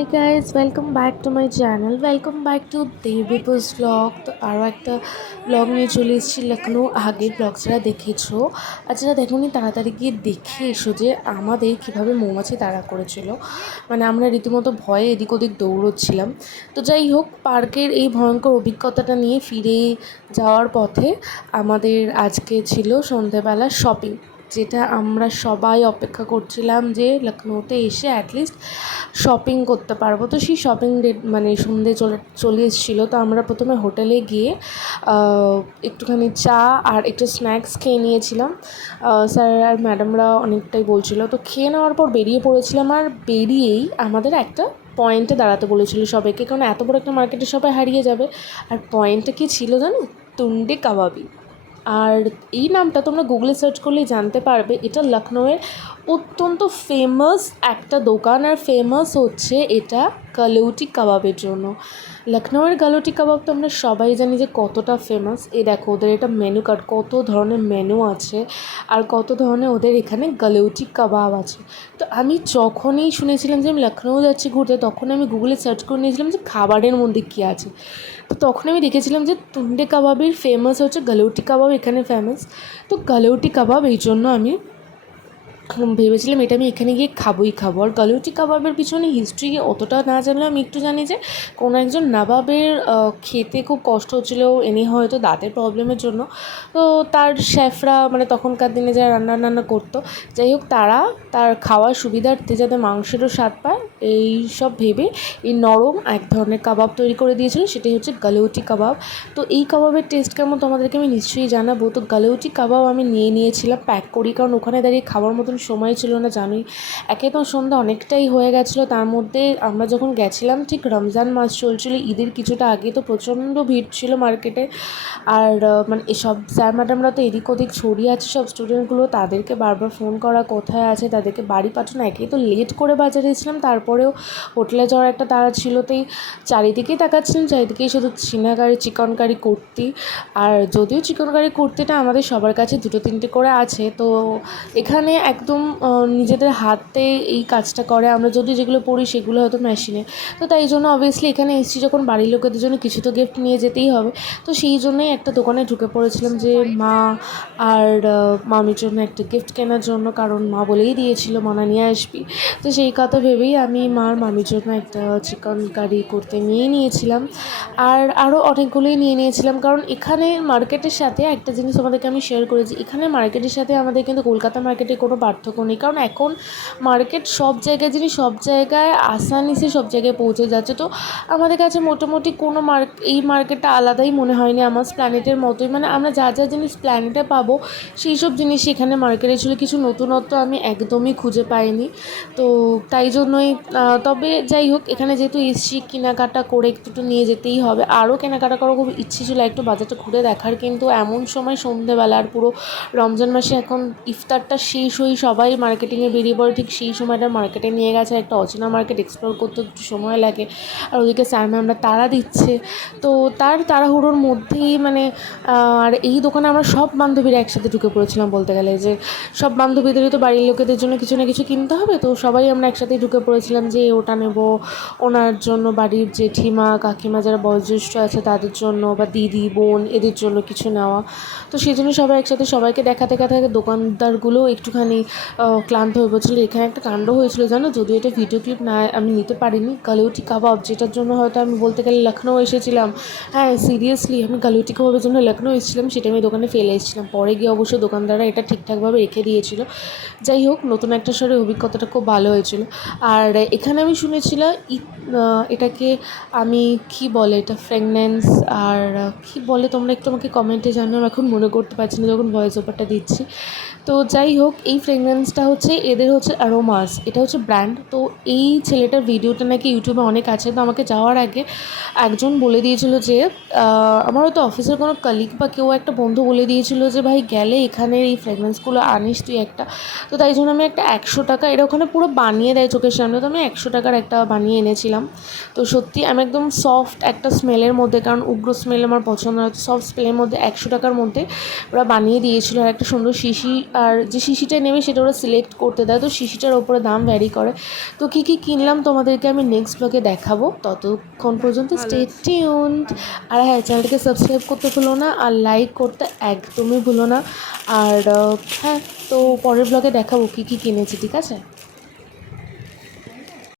Hi guys welcome back to my channel welcome back to দেবিপুস blog তো আরও একটা blog নিয়ে চলে এসেছি লখনৌ আগের ব্লগ যারা দেখেছ। আর যারা দেখোনি, তাড়াতাড়ি গিয়ে দেখে এসো যে আমাদের কীভাবে মৌমাছি তাড়া করেছিল। মানে আমরা রীতিমতো ভয়ে এদিক ওদিক দৌড়চ্ছিলাম। তো যাই হোক, পার্কের এই ভয়ঙ্কর অভিজ্ঞতাটা নিয়ে ফিরে যাওয়ার পথে আমাদের আজকে ছিল সন্ধেবেলা শপিং যেটা আমরা সবাই অপেক্ষা করছিলাম যে লখনৌতে এসে অ্যাটলিস্ট শপিং করতে পারব। তো সেই শপিং ডেট মানে সন্ধে চলে চলে এসেছিল। তো আমরা প্রথমে হোটেলে গিয়ে একটুখানি চা আর একটু স্ন্যাক্স খেয়ে নিয়েছিলাম। স্যার আর ম্যাডামরা অনেকটাই বলছিলো। তো খেয়ে নেওয়ার পর বেরিয়ে পড়েছিলাম আর বেরিয়েই আমাদের একটা পয়েন্টে দাঁড়াতে বলেছিল সবাইকে। কারণ এত বড় একটা মার্কেটে সবাই হারিয়ে যাবে। আর পয়েন্টটা কী ছিল জানো? তুন্ডে কাবাবি। আর এই নামটা তোমরা গুগলে সার্চ করলেই জানতে পারবে। এটা লখনৌয়ের অত্যন্ত ফেমাস একটা দোকান আর ফেমাস হচ্ছে এটা কালৌটি কাবাবের জন্য। লখনৌয়ের গালৌটি কাবাব তো আমরা সবাই জানি যে কতটা ফেমাস এ দেখো, ওদের এটা মেনু কার্ড কত ধরনের মেনু আছে আর কত ধরনের ওদের এখানে গালৌটি কাবাব আছে। তো আমি যখনই শুনেছিলাম যে আমি লখনৌ যাচ্ছি ঘুরতে, তখন আমি গুগলে সার্চ করে নিয়েছিলাম যে খাবারের মধ্যে কী আছে। তো তখন আমি দেখেছিলাম যে তুন্ডে কাবাবের ফেমাস হচ্ছে, গালৌটি কাবাব এখানে ফেমাস তো গালৌটি কাবাব এই জন্য আমি ভেবেছিলাম এটা আমি এখানে গিয়ে খাবোই খাব। আর গালুটি কাবাবের পিছনে হিস্ট্রি অতটা না জানলে আমি একটু জানি যে, কোনো একজন নবাবের খেতে খুব কষ্ট হচ্ছিল, এনে হয়তো দাঁতের প্রবলেমের জন্য। তো তার শেফরা মানে তখনকার দিনে যারা রান্না রান্না করতো, যাই হোক তারা তার খাওয়ার সুবিধার্থে যাতে মাংসেরও স্বাদ পায়, এই সব ভেবে এই নরম এক ধরনের কাবাব তৈরি করে দিয়েছিল সেটাই হচ্ছে গালৌটি কাবাব। তো এই কাবাবের টেস্ট কেমন তোমাদেরকে আমি নিশ্চয়ই জানাব। তো গালৌটি কাবাব আমি নিয়ে নিয়েছিলাম প্যাক করি, কারণ ওখানে দাঁড়িয়ে খাবার মতন সময় ছিল না জানোই একে তো সন্ধ্যা অনেকটাই হয়ে গেছিল, তার মধ্যে আমরা যখন গেছিলাম ঠিক রমজান মাস চলছিল, ঈদের কিছুটা আগে তো প্রচণ্ড ভিড় ছিল মার্কেটে। আর মানে এসব স্যার ম্যাডামরা তো এদিক ওদিক ছড়িয়ে আছে সব স্টুডেন্টগুলো তাদেরকে বারবার ফোন করা কোথায় আছে, তাদেরকে বাড়ি পাঠানো, একেই তো লেট করে বাজারে এসেছিলাম। তারপরেও হোটেলে যাওয়ার একটা তাড়া ছিল তাই চারিদিকেই তাকাচ্ছিলাম, চারিদিকেই শুধু চিনা কারি চিকন কারি কুর্তি। আর যদিও চিকন কারি কুর্তিটা আমাদের সবার কাছে দুটো তিনটে করে আছে, তো এখানে একদম নিজেদের হাতে এই কাজটা করে। আমরা যদি যেগুলো পড়ি সেগুলো হয়তো মেশিনে তো তাই জন্য অবভিয়াসলি এখানে এসেছি যখন বাড়ির লোকেদের জন্য কিছু তো গিফট নিয়ে যেতেই হবে। তো সেই জন্যই একটা দোকানে ঢুকে পড়েছিলাম যে মা আর মামির জন্য একটা গিফট কেনার জন্য। কারণ মা বলেই দিয়েছিল, মানা নিয়ে আসবি। তো সেই কথা ভেবেই আমি মার মামির জন্য একটা চিকেন কারি করতে নিয়ে নিয়েছিলাম। আর আরও অনেকগুলোই নিয়ে নিয়েছিলাম। কারণ এখানে মার্কেটের সাথে একটা জিনিস আমাদেরকে আমি শেয়ার করেছি। এখানে মার্কেটের সাথে আমাদের কিন্তু কলকাতা মার্কেটে কোনো পার্থক্য নেই। কারণ এখন মার্কেট সব জায়গায় যিনি সব জায়গায় আসানিসে সব জায়গায় পৌঁছে যাচ্ছে। তো আমাদের কাছে মোটামুটি কোনো মার্ক এই মার্কেটটা আলাদাই মনে হয়নি আমার প্ল্যানেটের মতোই। মানে আমরা যা যা জিনিস প্ল্যানেটে পাবো, সেই সব জিনিস এখানে মার্কেটে ছিল। কিছু নতুনত্ব আমি একদমই খুঁজে পাইনি। তো তাই জন্যই তবে যাই হোক, এখানে যেহেতু এসছি, কেনাকাটা করে একটু একটু নিয়ে যেতেই হবে। আরও কেনাকাটা করার খুব ইচ্ছে ছিল একটু বাজারটা ঘুরে দেখার। কিন্তু এমন সময় সন্ধেবেলা আর পুরো রমজান মাসে এখন ইফতারটা শেষ হয়ে সবাই মার্কেটিংয়ে বেরিয়ে পড়ে, ঠিক সেই সময়টা মার্কেটে নিয়ে গেছে, একটা অচেনা মার্কেট এক্সপ্লোর করতে একটু সময় লাগে। আর ওদিকে স্যার ম্যামরা তাড়া দিচ্ছে। তো তার তাড়াহুড়োর মধ্যেই মানে আর এই দোকানে আমরা সব বান্ধবীরা একসাথে ঢুকে পড়েছিলাম বলতে গেলে যে, সব বান্ধবীদেরই তো বাড়ির লোকেদের জন্য কিছু না কিছু কিনতে হবে। তো সবাই আমরা একসাথেই ঢুকে পড়েছিলাম যে, ওটা নেব ওনার জন্য বাড়ির জেঠিমা, কাকিমা যারা বয়োজ্যেষ্ঠ আছে তাদের জন্য বা দিদি, বোন এদের জন্য কিছু নেওয়া। তো সেই জন্য সবাই একসাথে সবাইকে দেখাতে দেখাতে দোকানদারগুলো একটুখানি ক্লান্ত হয়ে পড়ছিলো এখানে একটা কাণ্ড হয়েছিল জানো? যদিও এটা ভিডিও ক্লিপ না আমি নিতে পারিনি গালিউটি কাবাব যেটার জন্য হয়তো আমি বলতে গেলে লখনৌ এসেছিলাম। হ্যাঁ সিরিয়াসলি আমি গালিউটি কাবাবের জন্য লখনৌ এসেছিলাম, সেটা আমি দোকানে ফেলে এসেছিলাম। পরে গিয়ে অবশ্য দোকানদাররা এটা ঠিকঠাকভাবে রেখে দিয়েছিল। যাই হোক, নতুন একটা শহরে অভিজ্ঞতাটা খুব ভালো হয়েছিল। আর এখানে আমি শুনেছিলাম এটাকে আমি কি বলে এটা ফ্রেগনেন্স আর কি বলে তোমরা একটু আমাকে কমেন্টে জানাও এখন মনে করতে পারছি না যখন ভয়েস ওভারটা দিচ্ছি। তো যাই হোক, এই ফ্রেগরেন্সটা হচ্ছে এদের হচ্ছে অ্যারোমাস এটা হচ্ছে ব্র্যান্ড তো এই ছেলেটার ভিডিওটা নাকি ইউটিউবে অনেক আছে। তো আমাকে যাওয়ার আগে একজন বলে দিয়েছিল যে আমার হয়তো অফিসের কোনো কালিগ বা কেউ একটা বন্ধু বলে দিয়েছিল যে, ভাই, গেলে এখানের এই ফ্রেগরেন্সগুলো আনিস তুই একটা। তো তাই জন্য আমি একটা একশো টাকা, এটা ওখানে পুরো বানিয়ে দেয় চোখের সামনে। তো আমি একশো টাকার একটা বানিয়ে এনেছিলাম। তো সত্যি আমি একদম সফট একটা স্মেলের মধ্যে, কারণ উগ্র স্মেল আমার পছন্দ হয় সফট স্মেলের মধ্যে একশো টাকার মধ্যে ওরা বানিয়ে দিয়েছিল। আর একটা সুন্দর শিশি, আর যে শিশিটা নেবে সেটা ওরা সিলেক্ট করতে দেয়। তো শিশিটার ওপরে দাম ভ্যারি করে। তো কী কী কিনলাম তোমাদেরকে আমি নেক্সট ব্লগে দেখাবো। ততক্ষণ পর্যন্ত স্টে টিউনড আর হ্যাঁ চ্যানেলটাকে সাবস্ক্রাইব করতে ভুলো না আর লাইক করতে একদমই ভুলো না। আর হ্যাঁ তো পরের ব্লগে দেখাবো কী কী কিনেছি ঠিক আছে?